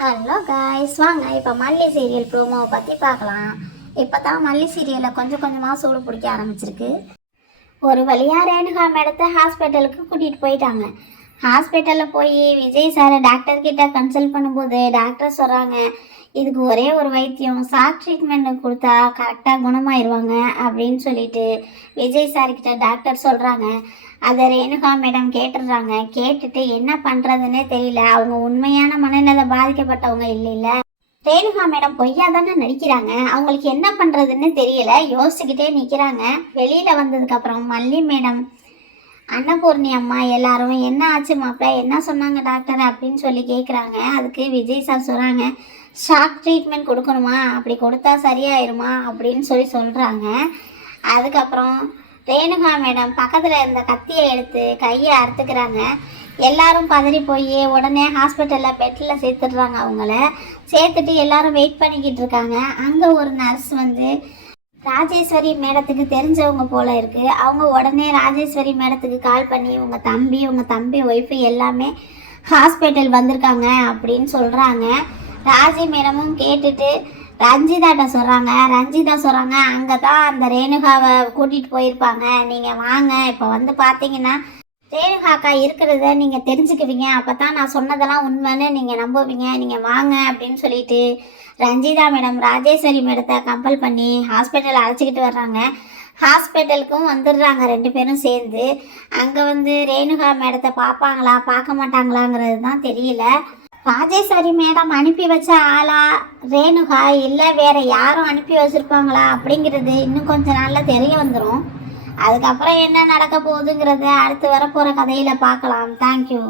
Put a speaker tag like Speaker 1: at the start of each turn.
Speaker 1: Hello guys வாங்க இப்போ மல்லி சீரியல் ப்ரோமோவை பற்றி பார்க்கலாம். இப்போ தான் மல்லி சீரியலில் கொஞ்சம் கொஞ்சமாக சூடு பிடிக்க ஆரம்பிச்சிருக்கு. ஒரு வழியாக ரேணுகா மேடத்தை ஹாஸ்பிட்டலுக்கு கூட்டிகிட்டு போயிட்டாங்க. ஹாஸ்பிட்டலில் போய் விஜய் சாரை டாக்டர் கிட்ட கன்சல்ட் பண்ணும்போது டாக்டர் சொல்கிறாங்க இதுக்கு ஒரே ஒரு வைத்தியம் ஷாக் ட்ரீட்மெண்ட் கொடுத்தா கரெக்டாக குணமாயிருவாங்க அப்படின்னு சொல்லிட்டு விஜய் சார்கிட்ட டாக்டர் சொல்கிறாங்க அதை ரேணுகா மேடம் கேட்டுடுறாங்க. கேட்டுட்டு என்ன பண்ணுறதுன்னே தெரியல. அவங்க உண்மையான மனநிலை பாதிக்கப்பட்டவங்க இல்லைல்ல ரேணுகா மேடம் பொய்யா தானே நடிக்கிறாங்க. அவங்களுக்கு என்ன பண்ணுறதுன்னு தெரியல. யோசிச்சுக்கிட்டே நிற்கிறாங்க வெளியில் வந்ததுக்கப்புறம் மல்லி மேடம் அன்னபூர்ணி அம்மா எல்லாரும் என்ன ஆச்சு மாப்பிள்ள என்ன சொன்னாங்க டாக்டர்? அப்படின்னு சொல்லி கேட்குறாங்க அதுக்கு விஜய் சார் சொல்கிறாங்க ஷாக் ட்ரீட்மெண்ட் கொடுக்கணுமா? அப்படி கொடுத்தா சரியாயிருமா? அப்படின்னு சொல்லி சொல்கிறாங்க அதுக்கப்புறம் ரேணுகா மேடம் பக்கத்தில் இருந்த கத்தியை எடுத்து கையை அறுத்துக்கிறாங்க. எல்லாரும் பதறி போய் உடனே ஹாஸ்பிட்டலில் பெட்டில் சேர்த்துடுறாங்க அவங்கள. சேர்த்துட்டு எல்லாரும் வெயிட் பண்ணிக்கிட்டு இருக்காங்க. அங்கே ஒரு நர்ஸ் வந்து ராஜேஸ்வரி மேடத்துக்கு தெரிஞ்சவங்க போல இருக்கு. அவங்க உடனே ராஜேஸ்வரி மேடத்துக்கு கால் பண்ணி உங்க தம்பி உங்க தம்பி ஒய்ஃபு எல்லாமே ஹாஸ்பிட்டல் வந்திருக்காங்க அப்படின்னு சொல்றாங்க. ராஜி மேடமும் கேட்டுட்டு ரஞ்சிதாட்ட சொல்கிறாங்க ரஞ்சிதா சொல்கிறாங்க அங்கே தான் அந்த ரேணுகாவை கூட்டிகிட்டு போயிருப்பாங்க. நீங்கள் வாங்க இப்போ வந்து பார்த்தீங்கன்னா ரேணுகாக்கா இருக்கிறத நீங்கள் தெரிஞ்சுக்குவீங்க. அப்போ தான் நான் சொன்னதெல்லாம் உண்மைன்னு நீங்கள் நம்புவீங்க. நீங்கள் வாங்க அப்படின்னு சொல்லிட்டு ரஞ்சிதா மேடம் ராஜேஸ்வரி மேடத்தை கம்பல் பண்ணி ஹாஸ்பிட்டல் அழைச்சிக்கிட்டு வர்றாங்க. ஹாஸ்பிட்டலுக்கும் வந்துடுறாங்க ரெண்டு பேரும் சேர்ந்து. அங்கே வந்து ரேணுகா மேடத்தை பார்ப்பாங்களா பார்க்க மாட்டாங்களாங்கிறது தான் தெரியல. ராஜேஸ்வரி மேடம் அனுப்பி வச்ச ஆளா ரேணுகா? இல்லை வேற யாரும் அனுப்பி வச்சுருப்பாங்களா அப்படிங்கிறது இன்னும் கொஞ்ச நாளில் தெரிய வந்துடும் அதுக்கப்புறம் என்ன நடக்க போகுதுங்கிறத அடுத்து வரப்போகிற கதையில் பார்க்கலாம். தேங்க்யூ